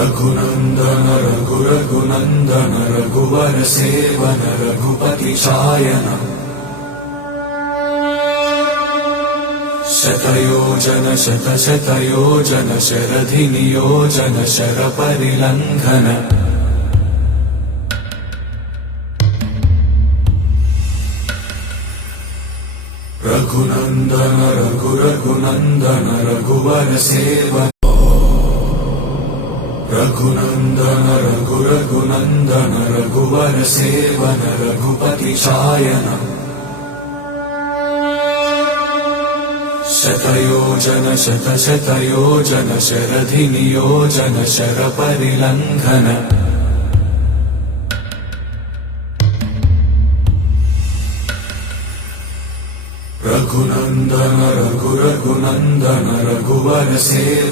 रघुनन्दन रघुनन्दन रघुवर seven Raghupati चायन शतयोजन शतशतयोजन शरधि नियोजन शरपरिलङ्घन रघुनन्दन रघुनन्दन रघुवर seven Raghunandan Raghunandan रघुवर seven Raghupati चायन शतयोजन शतशतयोजन शरधि नियोजन शरपरिलङ्घन रघुनन्दन रघुनन्दन रघुवर seven